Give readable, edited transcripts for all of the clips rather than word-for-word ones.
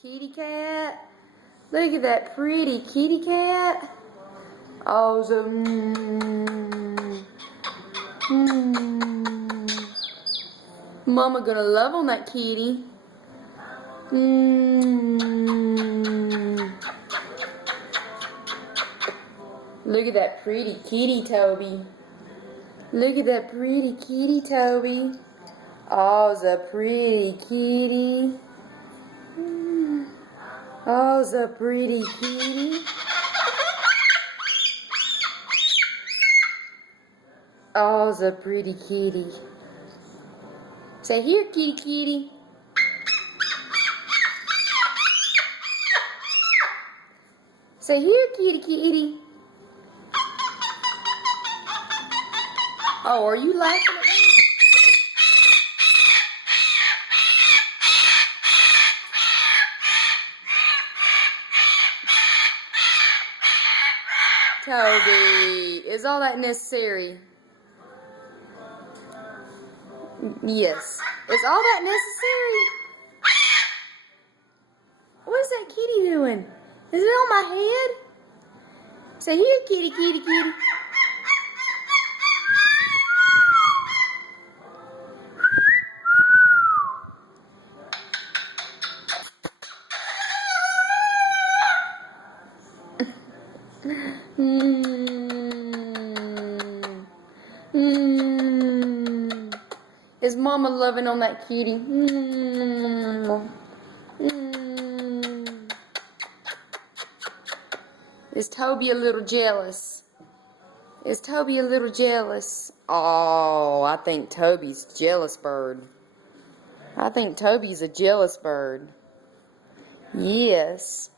Kitty cat. Look at that pretty kitty cat. Oh, so Mama gonna love on that kitty. Look at that pretty kitty, Toby. Look at that pretty kitty, Toby. Oh, the pretty kitty. Oh, the pretty kitty. Oh, the pretty kitty. Say here, kitty, kitty. Say here, kitty, kitty. Oh, are you laughing at me? Toby, is all that necessary? Yes. Is all that necessary? What is that kitty doing? Is it on my head? Say here, kitty, kitty, kitty. Is Mama loving on that kitty? Is Toby a little jealous? Is Toby a little jealous? Oh, I think Toby's a jealous bird. I think Toby's a jealous bird. Yes.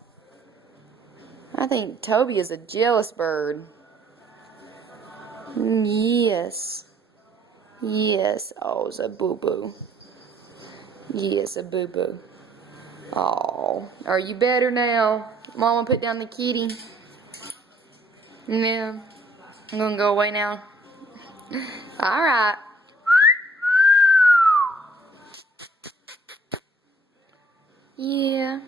I think Toby is a jealous bird. Yes. Yes. Oh, it's a boo-boo. Yes, a boo-boo. Oh, are you better now? Mama put down the kitty. Yeah. I'm gonna go away now. Alright. Yeah.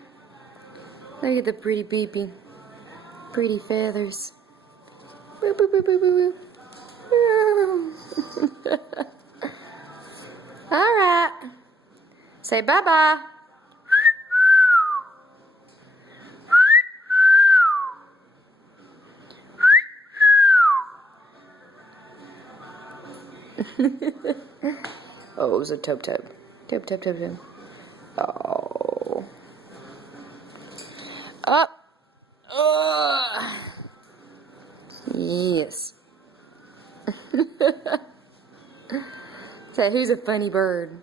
Look at the pretty beeping. Pretty feathers. Boo, boo, boo, boo, boo, boo. Alright. Say bye-bye. Oh, it was a tub-tub. Tub-tub-tub-tub. Oh. Up. Yes. Say, who's a funny bird?